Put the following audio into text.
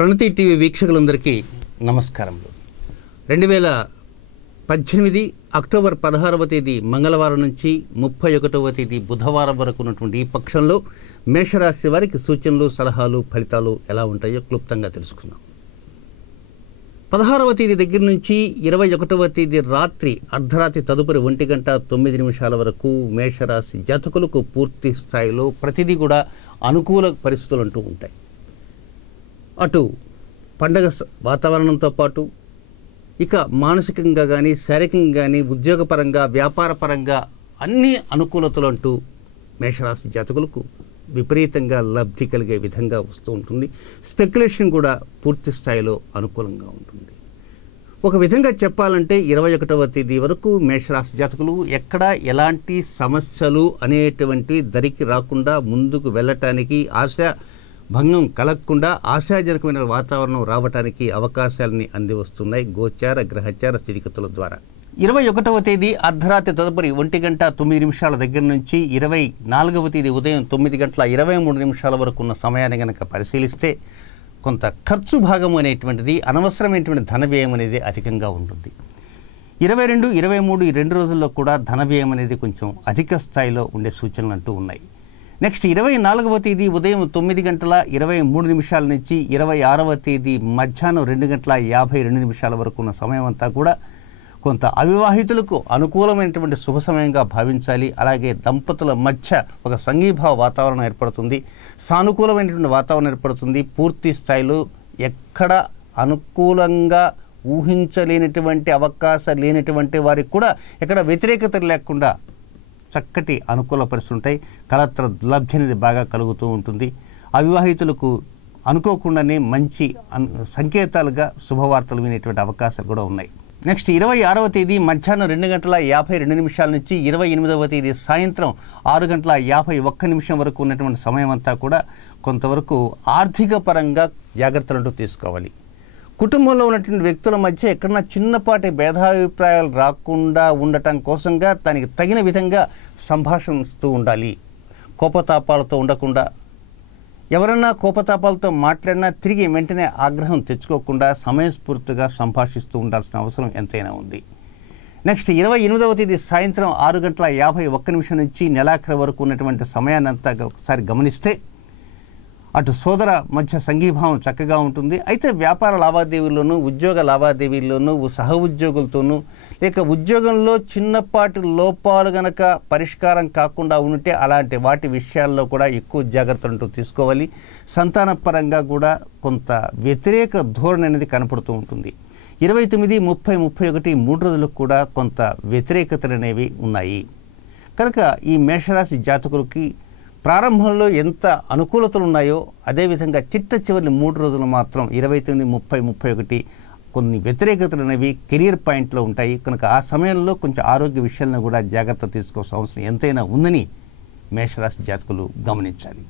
ప్రణతి TV వీక్షకులందరికీ నమస్కారములు. రెండు వేల పద్దెనిమిది అక్టోబర్ పదహారవ తేదీ మంగళవారం నుంచి ముప్పై ఒకటవ తేదీ బుధవారం వరకు ఉన్నటువంటి ఈ పక్షంలో మేషరాశి వారికి సూచనలు సలహాలు ఫలితాలు ఎలా ఉంటాయో క్లుప్తంగా తెలుసుకుందాం. పదహారవ తేదీ దగ్గర నుంచి ఇరవై ఒకటవ తేదీ రాత్రి అర్ధరాత్రి తదుపరి ఒంటి గంట తొమ్మిది నిమిషాల వరకు మేషరాశి జాతకులకు పూర్తి స్థాయిలో ప్రతిదీ కూడా అనుకూల పరిస్థితులు అంటూ ఉంటాయి. అటు పండగ స- వాతావరణంతో పాటు ఇక మానసికంగా కానీ శారీరకంగా కానీ ఉద్యోగపరంగా వ్యాపారపరంగా అన్ని అనుకూలతలు అంటూ మేషరాశి జాతకులకు విపరీతంగా లబ్ధి కలిగే విధంగా వస్తూ ఉంటుంది. స్పెక్యులేషన్ కూడా పూర్తి స్థాయిలో అనుకూలంగా ఉంటుంది. ఒక విధంగా చెప్పాలంటే ఇరవై ఒకటవ తేదీ వరకు మేషరాశి జాతకులు ఎక్కడ ఎలాంటి సమస్యలు అనేటువంటివి దరికి రాకుండా ముందుకు వెళ్ళటానికి ఆశ భంగం కలగకుండా ఆశాజనకమైన వాతావరణం రావటానికి అవకాశాలని అందివస్తున్నాయి గోచార గ్రహచార స్థితిగతుల ద్వారా. ఇరవై ఒకటవ తేదీ అర్ధరాత్రి తదుపరి ఒంటి గంట తొమ్మిది నిమిషాల దగ్గర నుంచి ఇరవై నాలుగవ తేదీ ఉదయం తొమ్మిది గంటల ఇరవై మూడు నిమిషాల వరకు ఉన్న సమయాన్ని కనుక పరిశీలిస్తే కొంత ఖర్చు భాగం అనేటువంటిది అనవసరమైనటువంటి ధన వ్యయం అనేది అధికంగా ఉంటుంది. ఇరవై రెండు ఇరవై మూడు ఈ రెండు రోజుల్లో కూడా ధన వ్యయం అనేది కొంచెం అధిక స్థాయిలో ఉండే సూచనలు అంటూ ఉన్నాయి. నెక్స్ట్ ఇరవై నాలుగవ తేదీ ఉదయం తొమ్మిది గంటల ఇరవై మూడు నిమిషాల నుంచి ఇరవై ఆరవ తేదీ మధ్యాహ్నం రెండు గంటల యాభై రెండు నిమిషాల వరకు ఉన్న సమయం అంతా కూడా కొంత అవివాహితులకు అనుకూలమైనటువంటి శుభ సమయంగా భావించాలి. అలాగే దంపతుల మధ్య ఒక సంఘీభావ వాతావరణం ఏర్పడుతుంది. సానుకూలమైనటువంటి వాతావరణం ఏర్పడుతుంది. పూర్తి స్థాయిలో ఎక్కడ అనుకూలంగా ఊహించలేనటువంటి అవకాశం లేనటువంటి వారికి కూడా ఎక్కడ వ్యతిరేకత లేకుండా చక్కటి అనుకూల పరిస్థితులు ఉంటాయి. కలత్ర లబ్ధి అనేది బాగా కలుగుతూ ఉంటుంది. అవివాహితులకు అనుకోకుండానే మంచి సంకేతాలుగా శుభవార్తలు వినేటువంటి అవకాశాలు కూడా ఉన్నాయి. నెక్స్ట్ ఇరవై ఆరవ తేదీ మధ్యాహ్నం రెండు గంటల యాభై రెండు నిమిషాల నుంచి ఇరవై ఎనిమిదవ తేదీ సాయంత్రం ఆరు గంటల యాభై ఒక్క నిమిషం వరకు ఉన్నటువంటి సమయం అంతా కూడా కొంతవరకు ఆర్థిక పరంగా జాగ్రత్తలు తీసుకోవాలి. కుటుంబంలో ఉన్నటువంటి వ్యక్తుల మధ్య ఎక్కడన్నా చిన్నపాటి భేదాభిప్రాయాలు రాకుండా ఉండటం కోసంగా దానికి తగిన విధంగా సంభాషిస్తూ ఉండాలి. కోపతాపాలతో ఉండకుండా. ఎవరన్నా కోపతాపాలతో మాట్లాడినా తిరిగి వెంటనే ఆగ్రహం తెచ్చుకోకుండా సమయస్ఫూర్తిగా సంభాషిస్తూ ఉండాల్సిన అవసరం ఎంతైనా ఉంది. నెక్స్ట్ ఇరవై ఎనిమిదవ తేదీ సాయంత్రం ఆరు గంటల యాభై ఒక్క నిమిషం నుంచి నెలాఖరు వరకు ఉన్నటువంటి సమయాన్ని అంతా ఒకసారి గమనిస్తే అటు సోదర మధ్య సంఘీభావం చక్కగా ఉంటుంది. అయితే వ్యాపార లావాదేవీల్లోనూ ఉద్యోగ లావాదేవీల్లోనూ సహ ఉద్యోగులతోనూ లేక ఉద్యోగంలో చిన్నపాటి లోపాలు గనక పరిష్కారం కాకుండా ఉంటే అలాంటి వాటి విషయాల్లో కూడా ఎక్కువ జాగ్రత్తలు తీసుకోవాలి. సంతానపరంగా కూడా కొంత వ్యతిరేక ధోరణి అనేది కనపడుతూ ఉంటుంది. ఇరవై తొమ్మిది ముప్పై ముప్పై ఒకటి మూడు రోజులకు కూడా కొంత వ్యతిరేకతలు అనేవి ఉన్నాయి. కనుక ఈ మేషరాశి జాతకులకి ప్రారంభంలో ఎంత అనుకూలతలు ఉన్నాయో అదేవిధంగా చిట్ట చివరి మూడు రోజులు మాత్రం ఇరవై తొమ్మిది ముప్పై ముప్పై ఒకటి కొన్ని వ్యతిరేకతలు అనేవి కెరియర్ పాయింట్లో ఉంటాయి. కనుక ఆ సమయంలో కొంచెం ఆరోగ్య విషయాలను కూడా జాగ్రత్త తీసుకోవాల్సిన అవసరం ఎంతైనా ఉందని మేషరాశి జాతకులు గమనించాలి.